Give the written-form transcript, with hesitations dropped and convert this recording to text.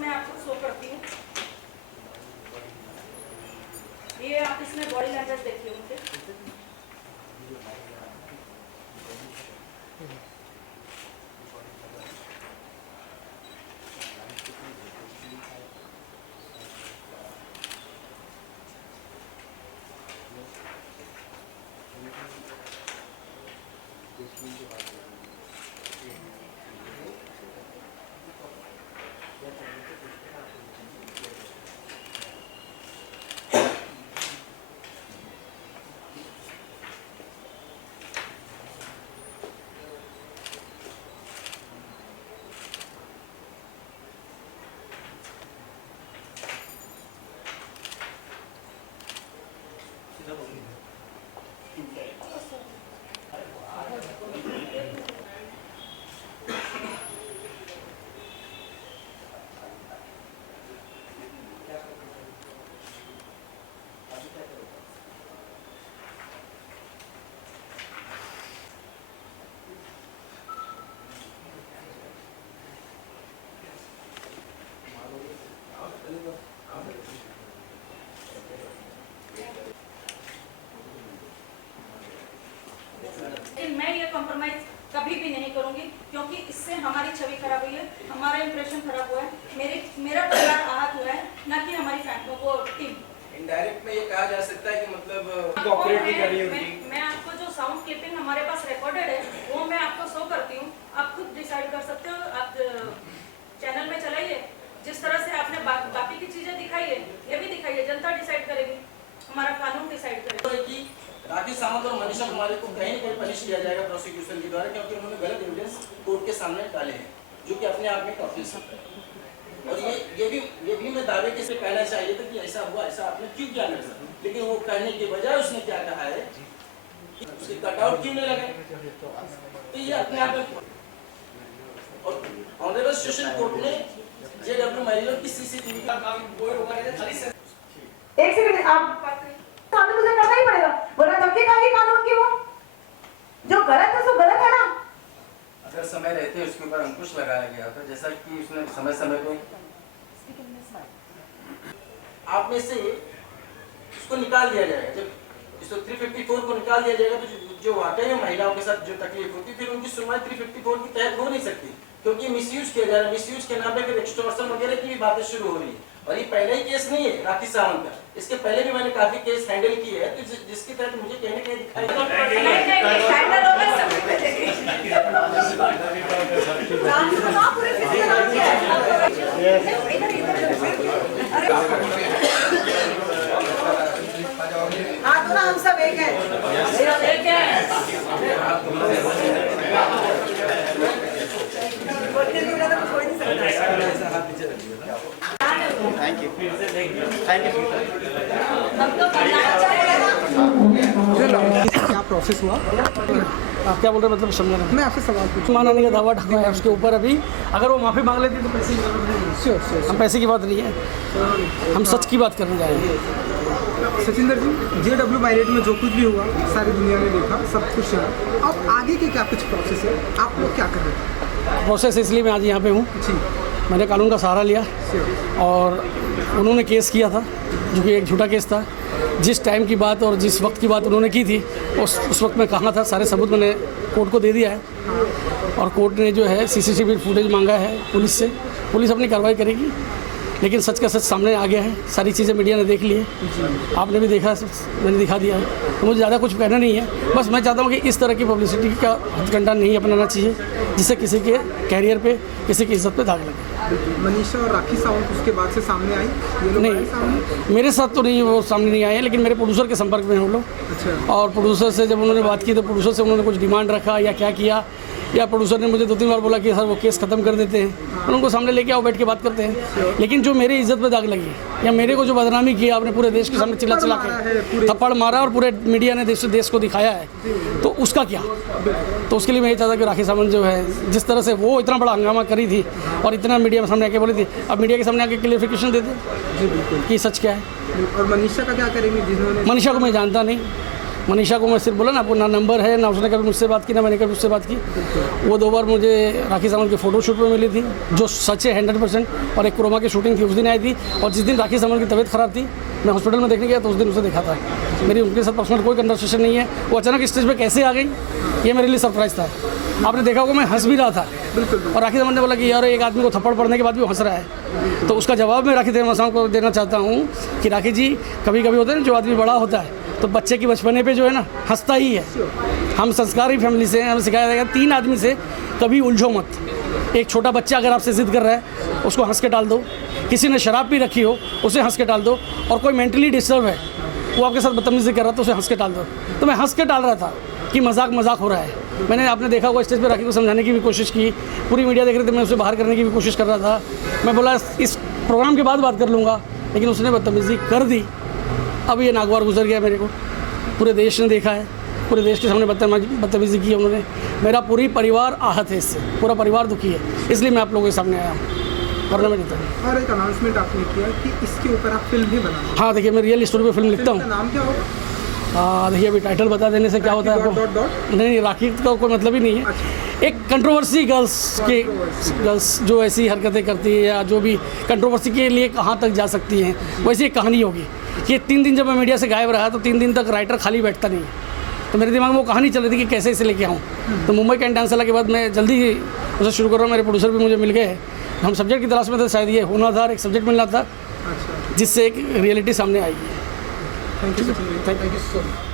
मैं आपको शो करती हूँ। ये आप इसमें बॉडी लैंग्वेज देखिए उनके। लेकिन मैं ये कॉम्प्रोमाइज कभी भी नहीं करूंगी, क्योंकि इससे हमारी छवि खराब हुई है, हमारा इंप्रेशन खराब हुआ है, मेरा परिवार आहत हुआ है, ना कि हमारी फैमिली को टीम। इनडायरेक्ट में ये कहा जा सकता है कि मतलब कोऑपरेट नहीं कर रही होगी। मैं आपको जो साउंड क्लिपिंग हमारे पास रिकॉर्डेड है वो मैं आपको शो करती हूँ, आप खुद डिसाइड कर सकते हो। आप चैनल में चलाइए, जिस तरह से आपने बाकी की चीजें दिखाई है ये भी दिखाइए, जनता डिसाइड करेगी, हमारा कानून डिसाइड करेगा। कि राखी सावंत और मनीषा कुमारी को कहीं न कहीं पनिश किया जाएगा प्रोसिक्यूशन के द्वारा, क्योंकि उन्होंने गलत एविडेंस कोर्ट के सामने डाले हैं, जो कि अपने आप में ऑफेंसिव है। और ये भी मैं दावे के से कहना चाहिए था कि ऐसा हुआ, ऐसा आपने क्यों किया मेरे साथ, लेकिन वो कहने के बजाय उसने क्या कहा है, उसके कटआउट क्यों नहीं लगे, तो ये अपने आप में। और ऑनरेबल सेशन कोर्ट ने जेडब्ल्यू मैरियन की सीसीटीवी का काम कोई रोका नहीं था। एक सेकंड, आप सामने मुझे करना ही पड़ेगा, वरना धक्के खाएगी कानून की। वो जो गलत है सो गलत है ना। अगर समय रहते उसके ऊपर अंकुश लगाया गया था, जैसा कि उसने समय समय पे आप में से उसको निकाल दिया जाएगा। जब इसको 354 को निकाल दिया जाएगा तो जो वाकई में महिलाओं के साथ जो तकलीफ होती फिर उनकी सुनवाई 354 के तहत हो नहीं सकती, क्योंकि मिसयूज किया जा रहा है। मिसयूज के नाम पे फिर एक्सटॉर्शन वगैरह की भी बातें शुरू हो रही है। और ये पहला ही केस नहीं है राखी सावंत का, इसके पहले भी मैंने काफी केस हैंडल किए हैं, तो जिसके तहत मुझे कहीं न कहीं दिखाई हम सब एक हैं। Thank you thank you. क्या प्रोसेस हुआ? आप क्या बोल रहे हैं, मतलब समझा नहीं। मैं आपसे सवाल पूछूं। मान आने का दावा ढका है उसके ऊपर। अभी अगर वो माफ़ी मांग लेती तो पैसे की जरूरत नहीं। श्योर हम पैसे की बात नहीं है, हम सच की बात करने जा रहे हैं। सचिंदर जी, जेडब्ल्यू मैरियट में जो कुछ भी हुआ सारी दुनिया ने देखा, सब कुछ है। अब आगे के क्या कुछ प्रोसेस है, आप लोग क्या कर रहे हैं? प्रोसेस इसलिए मैं आज यहाँ पे हूँ, जी, मैंने कानून का सहारा लिया और उन्होंने केस किया था जो कि एक झूठा केस था। जिस टाइम की बात और जिस वक्त की बात उन्होंने की थी उस वक्त मैं कहाँ था, सारे सबूत मैंने कोर्ट को दे दिया है। और कोर्ट ने जो है सीसीटीवी फुटेज मांगा है पुलिस से, पुलिस अपनी कार्रवाई करेगी। लेकिन सच का सच सामने आ गया है, सारी चीज़ें मीडिया ने देख ली है, आपने भी देखा, मैंने दिखा दिया है, तो मुझे ज़्यादा कुछ कहना नहीं है। बस मैं चाहता हूँ कि इस तरह की पब्लिसिटी का हथकंडा नहीं अपनाना चाहिए जिससे किसी के कैरियर पे, किसी की इज्जत पे दाग लगे। मनीषा और राखी सावंत उसके बाद से सामने आई, ये लोग आए सामने? नहीं, मेरे साथ तो नहीं, वो सामने नहीं आए हैं, लेकिन मेरे प्रोड्यूसर के संपर्क में हैं वो लोग। अच्छा। और प्रोड्यूसर से जब उन्होंने बात की तो प्रोड्यूसर से उन्होंने कुछ डिमांड रखा या क्या किया, या प्रोड्यूसर ने मुझे 2-3 बार बोला कि सर वो केस ख़त्म कर देते हैं, और उनको सामने लेके आओ, बैठ के बात करते हैं। लेकिन जो मेरी इज्जत पे दाग लगी या मेरे को जो बदनामी की आपने पूरे देश के सामने चिल्ला के थप्पड़ मारा और पूरे मीडिया ने देश को दिखाया है, तो उसका क्या? तो उसके लिए मैं ये चाहता कि राखी सावंत जो है, जिस तरह से वो इतना बड़ा हंगामा करी थी और इतना मीडिया में सामने आके बोली थी, अब मीडिया के सामने आके क्लियरिफिकेशन दे दे कि सच क्या है। और मनीषा का क्या करेंगे? जिन्होंने मनीषा को मैं जानता नहीं, मनीषा को मैं सिर्फ बोला ना, आपको ना नंबर है, ना उसने कभी मुझसे बात की, ना मैंने कभी उससे बात की। वो 2 बार मुझे राखी सावंत के फ़ोटोशूट में मिली थी, जो सच है 100%, और एक क्रोमा की शूटिंग थी, उस दिन आई थी। और जिस दिन राखी सावंत की तबीयत ख़राब थी, मैं हॉस्पिटल में देखने गया तो उस दिन उसे देखा था। मेरी उनके साथ पर्सनल कोई कन्वर्सेशन नहीं है। वो अचानक स्टेज पे कैसे आ गई, ये मेरे लिए सरप्राइज़ था। आपने देखा होगा मैं हंस भी रहा था, और राखी सावंत ने बोला कि यार एक आदमी को थप्पड़ पड़ने के बाद भी हंस रहा है। तो उसका जवाब मैं राखी सावंत को देना चाहता हूँ कि राखी जी, कभी कभी होता है ना, जो आदमी बड़ा होता है तो बच्चे की बचपने पे जो है ना हंसता ही है। हम संस्कारी फैमिली से हैं, हमें सिखाया जाएगा 3 आदमी से कभी उलझो मत। एक छोटा बच्चा अगर आपसे ज़िद कर रहा है, उसको हंस के टाल दो। किसी ने शराब पी रखी हो, उसे हंस के टाल दो। और कोई मेंटली डिस्टर्ब है, वो आपके साथ बदतमीजी कर रहा था, तो उसे हंस के टाल दो। तो मैं हंस के टाल रहा था कि मजाक हो रहा है। मैंने, आपने देखा होगा, स्टेज पे राखी को समझाने की भी कोशिश की, पूरी मीडिया देख रहे थे, मैं उसे बाहर करने की भी कोशिश कर रहा था। मैं बोला इस प्रोग्राम के बाद बात कर लूँगा, लेकिन उसने बदतमीजी कर दी। अब ये नागवार गुजर गया मेरे को, पूरे देश ने देखा है, पूरे देश के सामने बदतमीजी की उन्होंने। मेरा पूरी परिवार आहत है इससे, पूरा परिवार दुखी है, इसलिए मैं आप लोगों के सामने आया हूँ, वरना मैं नहीं था। और एक अनाउंसमेंट आपने किया कि इसके ऊपर आप फिल्म भी बनाओ। हाँ, देखिए मैं रियल स्टोरी पे फिल्म लिखता हूँ। नाम क्या होगा? देखिए अभी टाइटल बता देने से क्या होता है आपको? नहीं, राखी का कोई मतलब ही नहीं है। एक कंट्रोवर्सी गर्ल्स जो ऐसी हरकतें करती है, या जो भी कंट्रोवर्सी के लिए कहाँ तक जा सकती हैं, वैसी एक कहानी होगी। कि 3 दिन जब मैं मीडिया से गायब रहा तो 3 दिन तक राइटर खाली बैठता नहीं, तो मेरे दिमाग में वो कहानी चल रही थी कि कैसे इसे लेके आऊँ। तो मुंबई कैंट डांसला के बाद मैं जल्दी ही उसे शुरू कर रहा हूँ। मेरे प्रोड्यूसर भी मुझे मिल गए। हम सब्जेक्ट की तलाश में थे, शायद ये होना था, एक सब्जेक्ट मिलना था जिससे एक रियलिटी सामने आएगी। Thank you so much. Thank you so much.